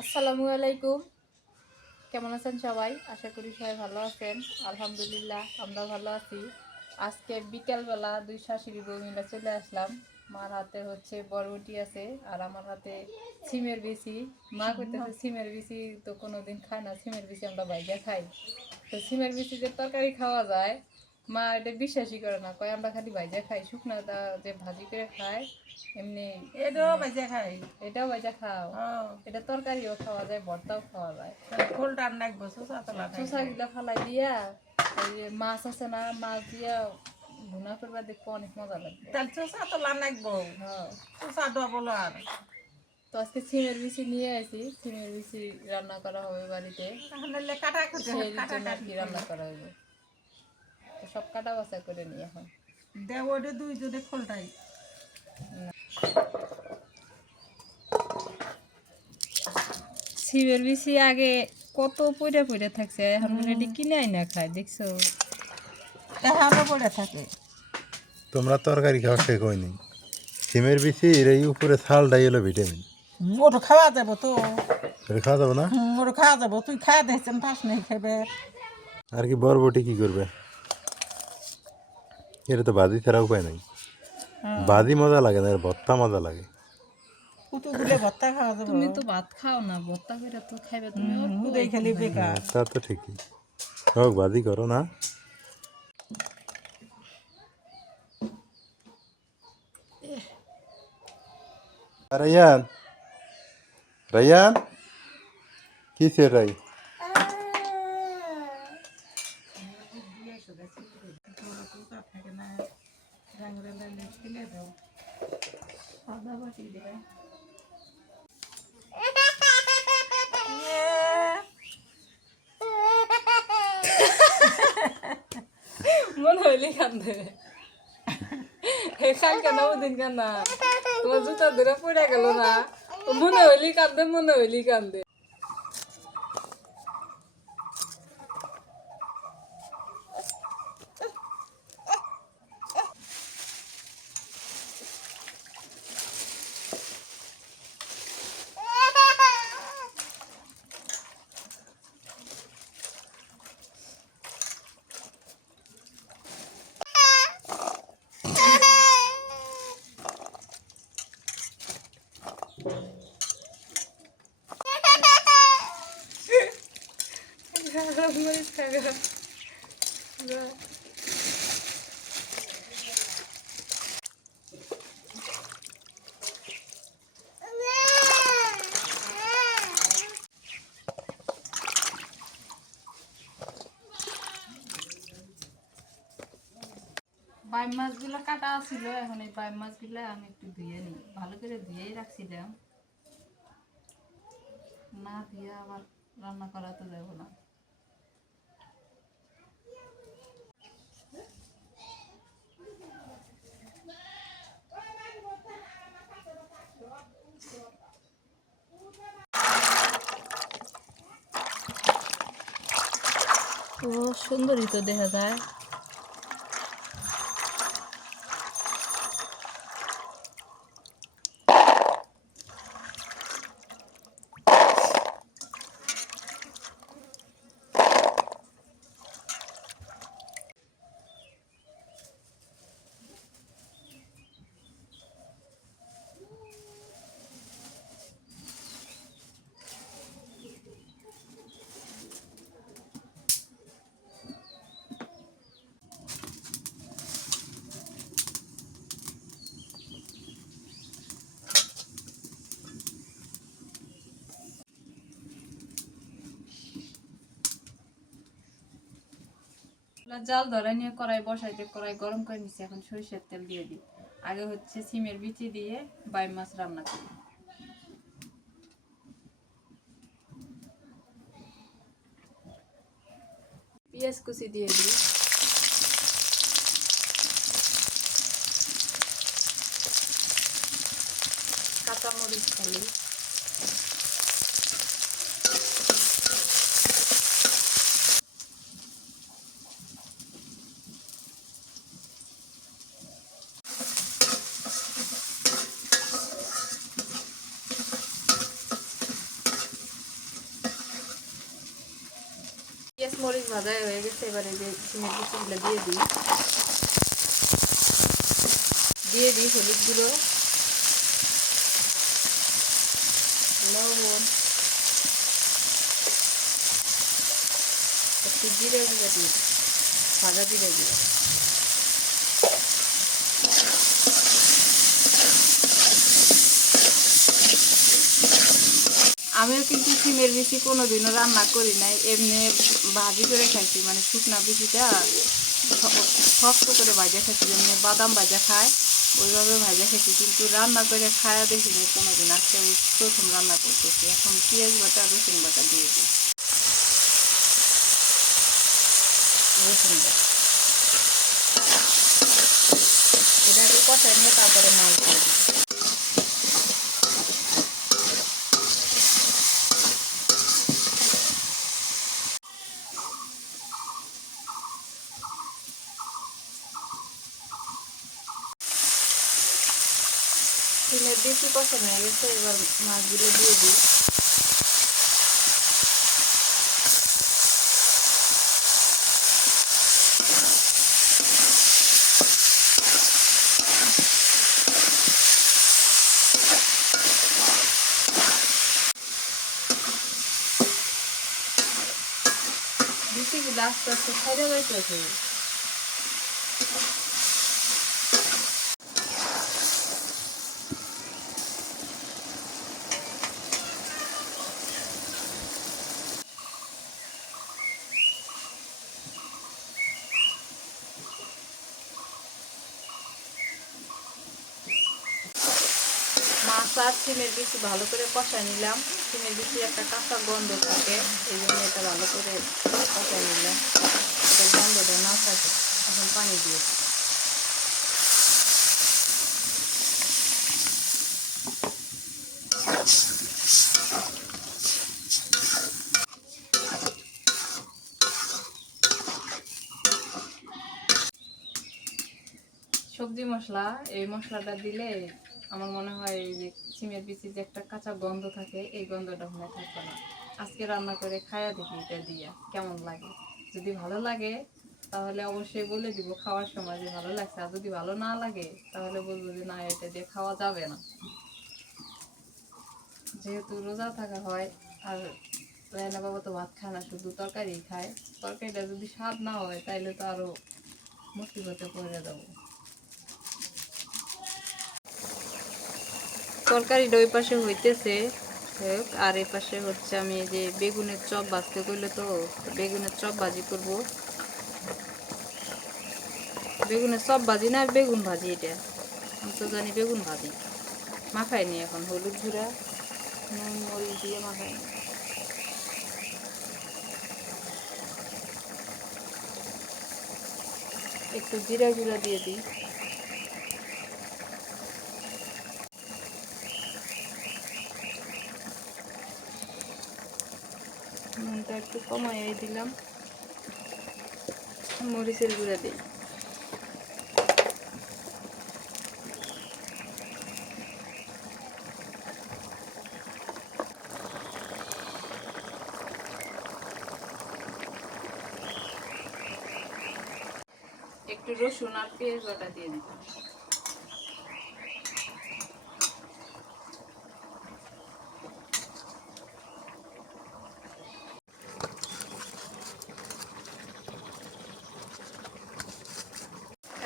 আসসালামু আলাইকুম। কেমন আছেন সবাই? আশা করি সবাই ভালো আছেন। আলহামদুলিল্লাহ আমরা ভালো আছি। আজকে বিকেলবেলা দুই শাশুড়ি বউ মিলে চলে আসলাম। মার হাতে হচ্ছে বরবটি আছে আর আমার হাতে সিমের বিচি। মা কইতেছে সিমের বিচি তো কোনোদিন খায় না, সিমের বিচি আমরা বাইরে খাই। তো সিমের বিচি যে তরকারি খাওয়া যায় মা এটা বিশ্বাসই করে না, কয় আমরা খালি ভাইজা খাই, শুকনাটা যে ভাজি করে খায় এমনি এটাও বেজে খাই। এটাও ভাইজা খাও। এটা তরকারিও খাওয়া যায়, ভর্তাও খাওয়া যায়। ফুল টান রাখবো চোষা গিলা ফালাই দিয়া ওই যে মাছ আছে না, মাছ দিয়া ভুনা করবা দেখবো অনেক মজা লাগবে। তাহলে চোষা তো রাখবো। হ্যাঁ, চোষা ডবল আর তো আজকে সিমের বিচি নিয়ে আসি, সিমের বিচি রান্না করা হবে বাড়িতে, কাটা সেই জন্য আর কি রান্না করা হবে। তো সব কাটা বাছা করে নিয়ে এখন দেব ওটা দুই জনে খোলটাই সিমের বিচি আগে কত পইরা পইরা থাকছে, এখন রেডি কিনে আইনা খায়, দেখছো? এখানে পড়ে থাকে। তোমরা তরকারি খাওয়া শেখ হয়নি। সিমের বিচি এই উপরে ছালটাই হলো ভিটামিন। ওটা খাওয়া যাবো তো, এটা খাওয়া যাবে না? ওটা খাওয়া যাবো। তুই খাওয়া দেখছেন পাস নেই খাবে। আর কি বরবটি কি করবে? এটা তো ভাজি ছাড়া উপায় নাই। ভাজি মজা লাগে না, এর ভর্তা মজা লাগে। কুতুগুলো ভর্তা খাওয়া যাবো। তুমি তো ভাত খাও না, ভর্তা করে তো খাইবে তুমি। উদয় খালি বেকার। তা তো ঠিকই হোক, ভাজি করো না। রাইয়ান, রাইয়ান কিসে রাই? মনে হইলি কান্দে খান কেন ওদিন কান্না, তোমার জুতা ধরে পড়ে গেল না, মনে হইলি কান্দে, মনে হইলি কান্দে। বাইম মাছগুলো কাটা ছিল, এখন এই বাইম মাছগুলো আমি একটু ধুয়ে নিই, ভালো করে ধুয়েই রাখছিলাম, না ধুয়ে আবার রান্না করা তো যাবো না। তো সুন্দরই তো দেখা যায়। জাল ধরে নিয়ে কড়াই বসাইতে, কড়াই গরম করে নিচ্ছি, এখন সরিষার তেল দিয়ে দিই। আগে হচ্ছে সিমের বিচি দিয়ে বাইম মাছ রান্না করি। পেঁয়াজ কুচি দিয়ে দিই, কাঁচামরিচ খালি, মরিচ ভাজা হয়ে গেছে, এবারে যে সিমের বিচিগুলো দিয়ে দিই হলুদ গুঁড়ো, লবণ, একটু জিরে গুঁড়ো দিই, ভাজা জিরে গুঁড়ো। আমিও কিন্তু সিমের বিচি কোনোদিনও রান্না করি নাই, এমনি ভাজি করে খাইছি, মানে শুকনা বিচিটা শক্ত করে ভাজা খাইছি, যেমনি বাদাম ভাজা খায় ওইভাবে ভাজা খাইছি, কিন্তু রান্না করে খায়া দেখিনি কোনোদিন। আজকে আমি প্রথম রান্না করতেছি। এখন পেঁয়াজ বাটা রসুন বাটা দিয়ে দিই, রসুন বাটা এটা একটু কষাই নিয়ে তারপরে মাছ দিয়ে দিই। সিমের বেশি কষানো হয়ে গেছে, এবার মাছগুলো দিয়ে দিই। বিচিগুলো আস্তে আস্তে খাইতে যাইতেছে। মাছ আর সিমের বিচি ভালো করে কষায় নিলাম। সিমের বিচি একটা কাঁচা গন্ধ থাকে, এই জন্য এটা ভালো করে কষায় নিলাম, এটা গন্ধটা না থাকে। এখন পানি দিয়েছি। সবজি মশলা, এই মশলাটা দিলে আমার মনে হয় এই যে সিমের বিচি যে একটা কাঁচা গন্ধ থাকে, এই গন্ধটা মনে থাকবে না। আজকে রান্না করে খায়া দেখি এটা দিয়া কেমন লাগে। যদি ভালো লাগে তাহলে অবশ্যই বলে দিব খাওয়ার সময় যে ভালো লাগছে, আর যদি ভালো না লাগে তাহলে বলবো যে না, এটা দিয়ে খাওয়া যাবে না। যেহেতু রোজা থাকা হয়, আর রায়না বাবা তো ভাত খায় না, শুধু তরকারি খায়। তরকারিটা যদি স্বাদ না হয় তাইলে তো আরো মুসিবতে পড়ে যাবো। তরকারিটা ওই পাশে হইতেছে, আর এই পাশে হচ্ছে আমি এই যে বেগুনের চপ ভাজতে করলে, তো বেগুনের চপ ভাজি করব। বেগুনের চপ ভাজি না, আর বেগুন ভাজি, এটা আমি তো জানি বেগুন ভাজি। মাখাই নি এখন, হলুদ গুঁড়া নুন মরিচ দিয়ে মাখাই নি। একটু জিরা গুঁড়া দিয়ে দিই। নুনটা একটু কমাই দিলাম। মরিচের গুঁড়া দিই। একটু রসুন আর পেঁয়াজ বাটা দিয়ে দিলাম।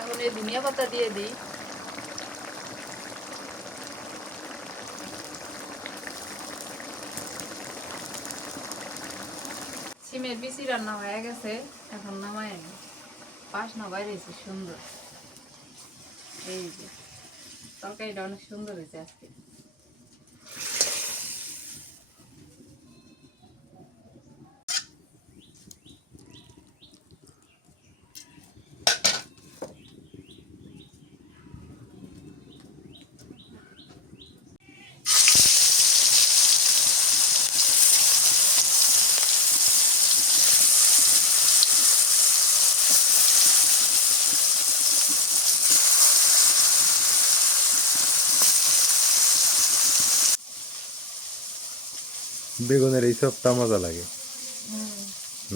এখন এই ধনিয়া পাতা দিয়ে দিই। সিমের বিচি রান্না হয়ে গেছে, এখন নামাই আনি। বাসনা বাইরেছে সুন্দর, এই যে তরকারিটা অনেক সুন্দর হয়েছে আজকে। বেগুনের এই চপটা মজা লাগে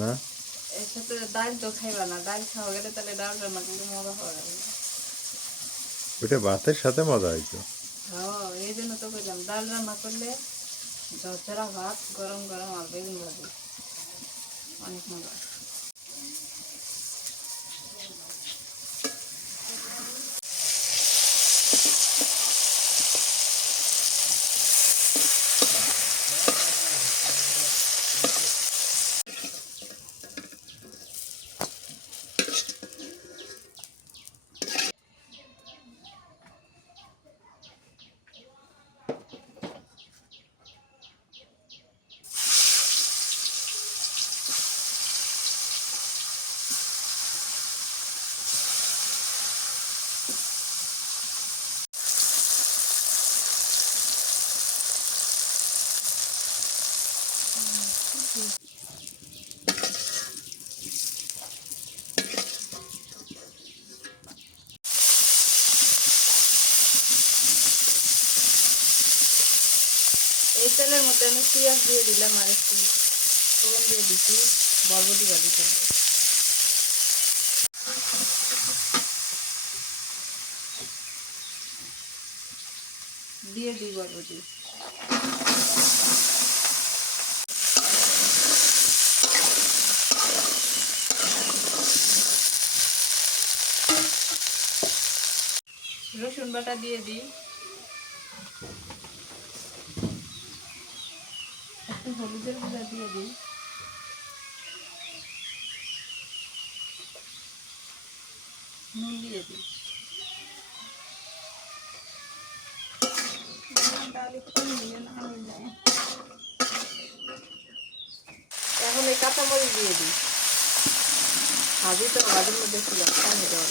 না? এর সাথে ডাল তো খাইবা না, ডাল খাওয়া গেলে তাহলে ডাল রান্না করলে মজা পাওয়া যাবে না। ওইটা ভাতের সাথে মজা হইতো। হ্যাঁ, এই জন্য তো বললাম ডাল রান্না করলে ঝরঝরা ভাত গরম গরম আর বেগুন ভাজি অনেক মজা। এই তেলের মধ্যে আমি পেঁয়াজ দিয়ে দিলাম আর একটু ফোড়ন দিয়ে দিচ্ছি, বরবটি ভাজি করবো। দিয়ে দিই বরবটি। রসুন বাটা দিয়ে দিই, একটু হলুদের গুঁড়া দিয়ে দিই, নুন দিয়ে দিই। এখন এই কাঁচামরিচ দিয়ে দিই, ভাজি তো ভাজির মধ্যে ছিল পানি দেওয়া।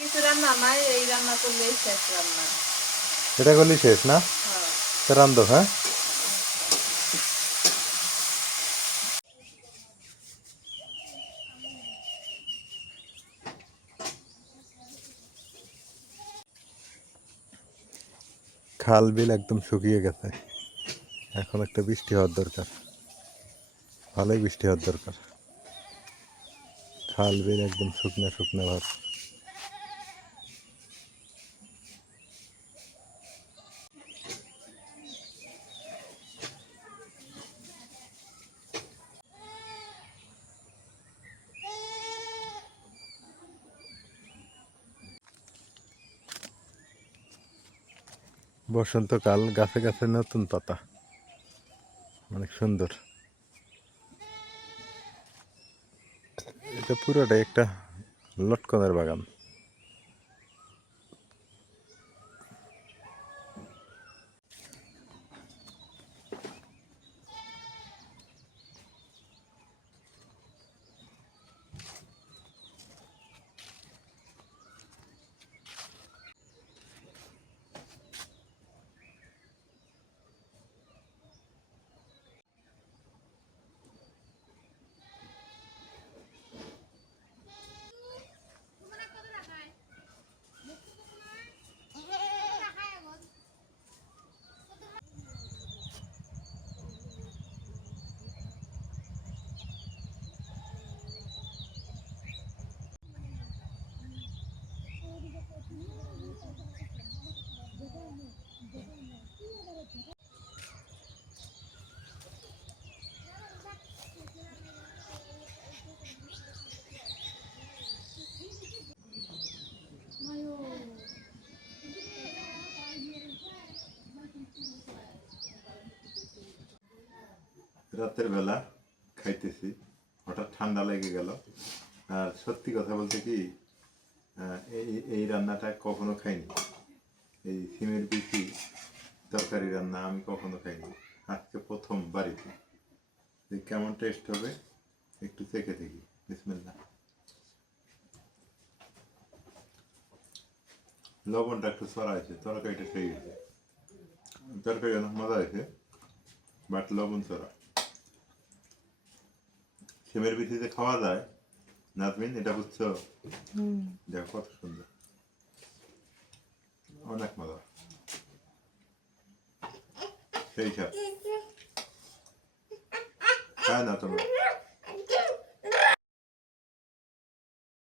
কিছু রান্না নাই, এই রান্না করলেই শেষ রান্না। এটা করলি শেষ না? হ্যাঁ। তো রান্ধো, হ্যাঁ? খাল বিল একদম শুকিয়ে গেছে, এখন একটা বৃষ্টি হওয়ার দরকার, ভালোই বৃষ্টি হওয়ার দরকার। খাল বিল একদম শুকনো শুকনো ভাব। বসন্তকাল, গাছে গাছে নতুন পাতা, অনেক সুন্দর। এটা পুরোটাই একটা লটকনের বাগান। রাতের বেলা খাইতেছি, হঠাৎ ঠান্ডা লেগে গেল। আর সত্যি কথা বলতে কি, এই এই রান্নাটা কখনো খাইনি। এই সিমের বিচি তরকারি রান্না আমি কখনো খাইনি, আজকে প্রথম বাড়িতে। কেমন টেস্ট হবে একটু চেখে দেখি। বিসমিল্লাহ। লবণটা একটু ছড়া হয়েছে, তরকারিটা খেয়ে গেছে। তরকারি অনেক মজা হয়েছে, বাট লবণ ছড়া। সিমের বিচিতে খাওয়া যায়, নাজমিন এটা বুঝছো? হুম। দেখো কত সুন্দর, অনেক মজা, সেই সাথে খায় না তোমরা?